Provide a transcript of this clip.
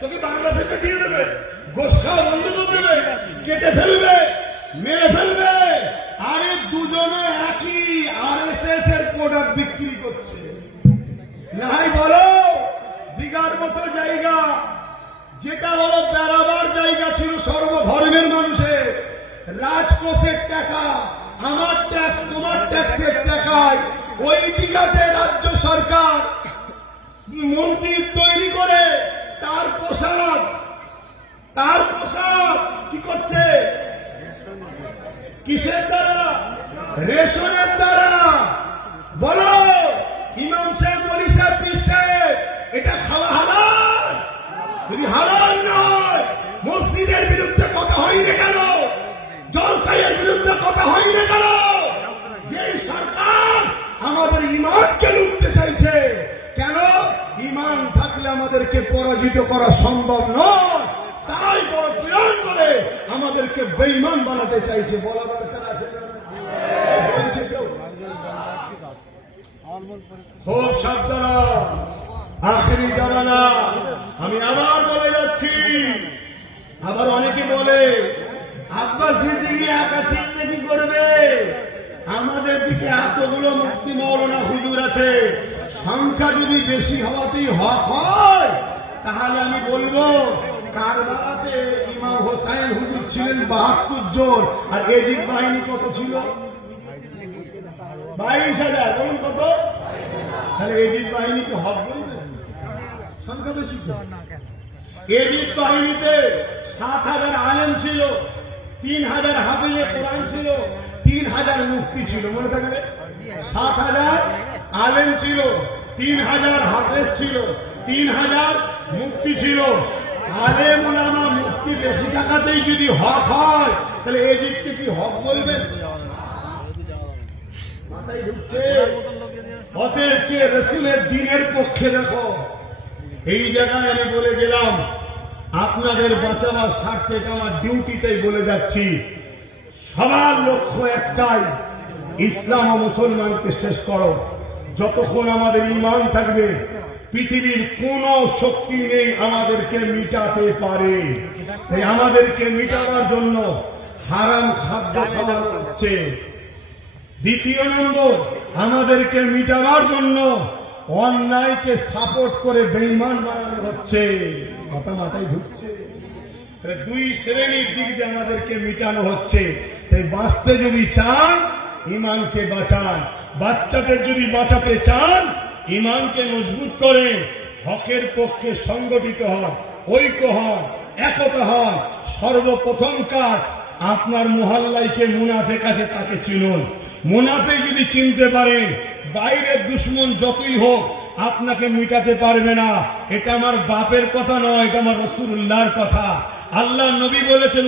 তোকে বাংলাদেশে পেটিয়ে দেবে, গোশ খাওয়া বন্ধ করে দেবে, কেটে ফেলবে, মেরে ফেলবে। আরে দুজনে একই আরএসএস এর প্রোডাক্ট বিক্রি করছে। নাই বলো দিঘার মতো জায়গা, যেটা হলো বেড়াবার জায়গা ছিল সর্বধর্মের মানুষের, রাজকোষের টাকা, আমার ট্যাক্স তোমার ট্যাক্সের টাকায় ওই দিঘাতে রাজ্য সরকার মন্ত্রী তৈরি করে তার পোশাক কি করছে? কিসের দ্বারা? রেশনের দ্বারা। বলো ইমাম সাহেব, মলি সাহেব, পীর সাহেব, এটা খাওয়া হালাল? যদি হালাল নয়, মসজিদের বিরুদ্ধে কথা হয়নি কেন? জলসাইয়ের বিরুদ্ধে কথা হয়নি কেন? যে সরকার আমাদের ইমানকে লুটতে চাইছে, কেন? ইমান থাকলে আমাদেরকে পরাজিত করা সম্ভব নয়, তাই বড় প্ল্যান করে আমাদেরকে বেঈমান বানাতে চাইছে। বলা দরকার আছে খুব সাবধান, আখেরি জামানা। আমি আবার বলে যাচ্ছি, আবার অনেকে বলে আব্বাস সিদ্দিকী একা চিন্তা করবে, আমাদের দিকে এতগুলো মুফতি মাওলানা হুজুর আছে, সংখ্যা যদি বেশি হওয়াতেই হক হয়, তাহলে আমি বলবো কারবালাতে ইমাম হোসাইন হুজুর ছিলেন ৭২ জন, আর এজিদ বাহিনী কত ছিল? ২২,০০০। বলুন কত? তাহলে এজিদ বাহিনীকে হক বলবেন? সংখ্যা বেশি। এজিদ বাহিনীতে ৭,০০০ আলেম ছিল, ৩,০০০ হাফেজে কোরআন ছিল, ৩,০০০ মুফতি ছিল। মনে থাকবে? ৭,০০০ আলেম ছিল, ৩,০০০ হাফেজ ছিল, ৩,০০০ মুফতি ছিল। আলেম ওলামা মুফতি বেশি টাকাতেই যদি হক হয়, তাহলে এজিদকে কি হক বলবেন? মাথায় ঢুকছে? অতএব কে রাসূলের দ্বীনের পক্ষে দেখো। এই জায়গায় আমি বলে গেলাম, আপনাদের বাঁচাবার স্বার্থে আমার ডিউটিতেই বলে যাচ্ছি, সবার লক্ষ্য একটাই, ইসলাম ও মুসলমানকে শেষ করো। যতক্ষণ আমাদের ঈমান থাকবে, পৃথিবীর কোন শক্তি নেই আমাদেরকে মিটাতে পারে। তাই আমাদেরকে মিটাবার জন্য হারাম খাদ্য খাওয়া হচ্ছে। দ্বিতীয় নম্বর, আমাদেরকে মিটাবার জন্য অন্যায়কে সাপোর্ট করে বেঈমান বানানো হচ্ছে। কথা মাথায় ঢুকছে? দুই শ্রেণীর দিক দিয়ে আমাদেরকে মিটানো হচ্ছে। তাই বাঁচতে যদি চান, ঈমানকে বাঁচান। বাচ্চাদের যদি বাঁচাতে চান, ঈমানকে মজবুত করে হকের পক্ষে সংগঠিত হন, ঐক্য হন, একতা হন। সর্বপ্রথম কাজ, আপনার মহল্লায় মুনাফেক আছে তাকে চিনুন। মুনাফেক যদি চিনতে পারেন, বাইরের দুশমন যতই হোক আপনাকে মিটাতে পারবে না। এটা আমার বাপের কথা নয়, এটা আমার রাসূলুল্লাহর কথা। আল্লাহ নবী বলেছেন,